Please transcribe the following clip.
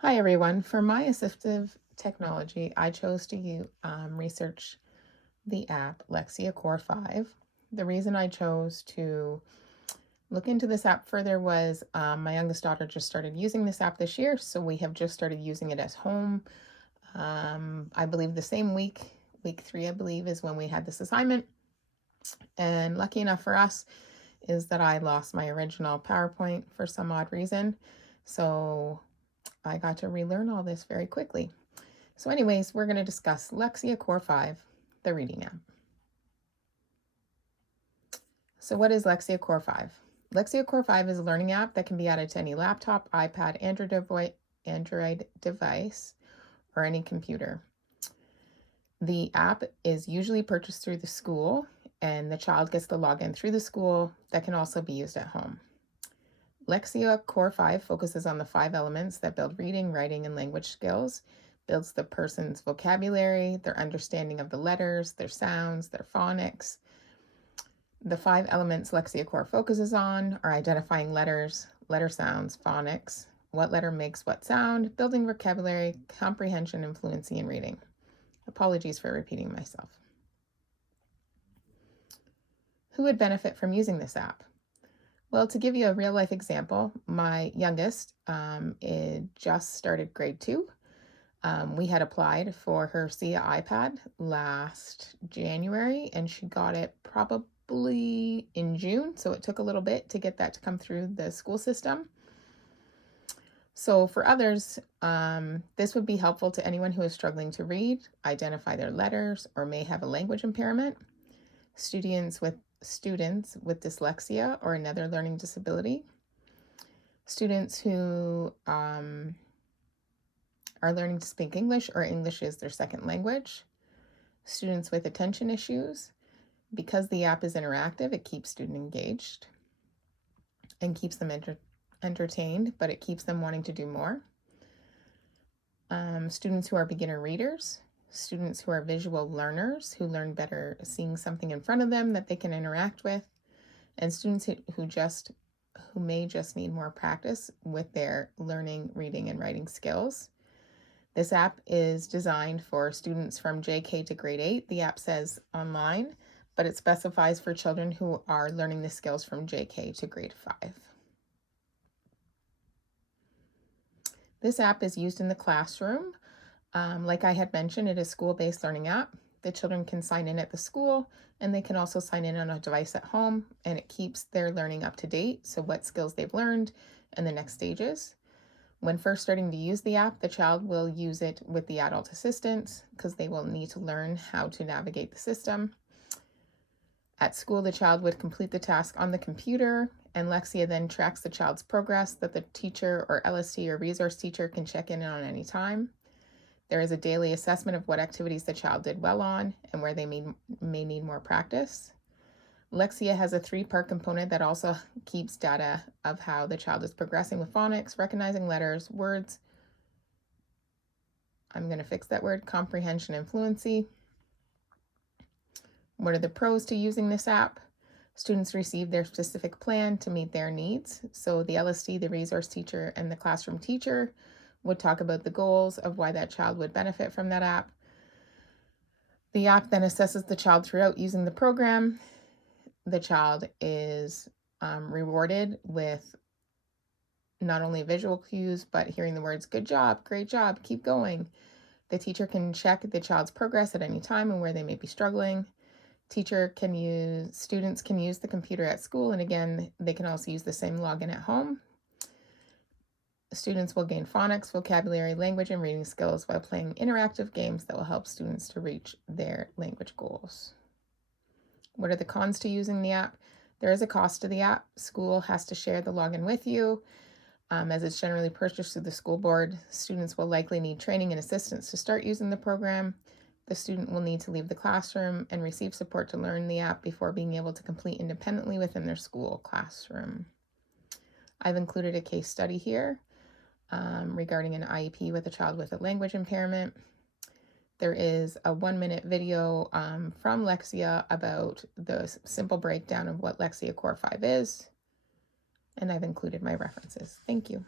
Hi everyone. For my assistive technology, I chose to research the app Lexia Core 5. The reason I chose to look into this app further was my youngest daughter just started using this app this year, so we have just started using it at home. I believe the same week 3, I believe, is when we had this assignment. And lucky enough for us is that I lost my original PowerPoint for some odd reason. So I got to relearn all this very quickly. So anyways, we're going to discuss Lexia Core 5, the reading app. So what is Lexia Core 5? Lexia Core 5 is a learning app that can be added to any laptop, iPad, Android device, or any computer. The app is usually purchased through the school, and the child gets the login through the school that can also be used at home. Lexia Core 5 focuses on the 5 elements that build reading, writing, and language skills, builds the person's vocabulary, their understanding of the letters, their sounds, their phonics. The 5 elements Lexia Core focuses on are identifying letters, letter sounds, phonics, what letter makes what sound, building vocabulary, comprehension, and fluency in reading. Apologies for repeating myself. Who would benefit from using this app? Well, to give you a real life example, my youngest just started grade 2. We had applied for her SIA iPad last January, and she got it probably in June. So it took a little bit to get that to come through the school system. So for others, this would be helpful to anyone who is struggling to read, identify their letters, or may have a language impairment, students with dyslexia or another learning disability, students who are learning to speak English or English is their second language, students with attention issues. Because the app is interactive, it keeps students engaged and keeps them entertained, but it keeps them wanting to do more. Students who are beginner readers, students who are visual learners who learn better seeing something in front of them that they can interact with, and students who may just need more practice with their learning, reading, and writing skills. This app is designed for students from JK to grade 8. The app says online, but it specifies for children who are learning the skills from JK to grade 5. This app is used in the classroom. Like I had mentioned, it is a school-based learning app. The children can sign in at the school, and they can also sign in on a device at home, and it keeps their learning up to date, so what skills they've learned and the next stages. When first starting to use the app, the child will use it with the adult assistants because they will need to learn how to navigate the system. At school, the child would complete the task on the computer, and Lexia then tracks the child's progress that the teacher or LST or resource teacher can check in on any time. There is a daily assessment of what activities the child did well on and where they may need more practice. Lexia has a 3-part component that also keeps data of how the child is progressing with phonics, recognizing letters, words, I'm going to fix that word, comprehension and fluency. What are the pros to using this app? Students receive their specific plan to meet their needs. So the LST, the resource teacher, and the classroom teacher would talk about the goals of why that child would benefit from that app. The app then assesses the child throughout using the program. The child is rewarded with not only visual cues, but hearing the words, good job, great job, keep going. The teacher can check the child's progress at any time and where they may be struggling. Students can use the computer at school, and again, they can also use the same login at home. Students will gain phonics, vocabulary, language, and reading skills while playing interactive games that will help students to reach their language goals. What are the cons to using the app? There is a cost to the app. School has to share the login with you. As it's generally purchased through the school board, students will likely need training and assistance to start using the program. The student will need to leave the classroom and receive support to learn the app before being able to complete independently within their school classroom. I've included a case study here regarding an IEP with a child with a language impairment. There is a 1-minute video from Lexia about the simple breakdown of what Lexia Core 5 is, and I've included my references. Thank you.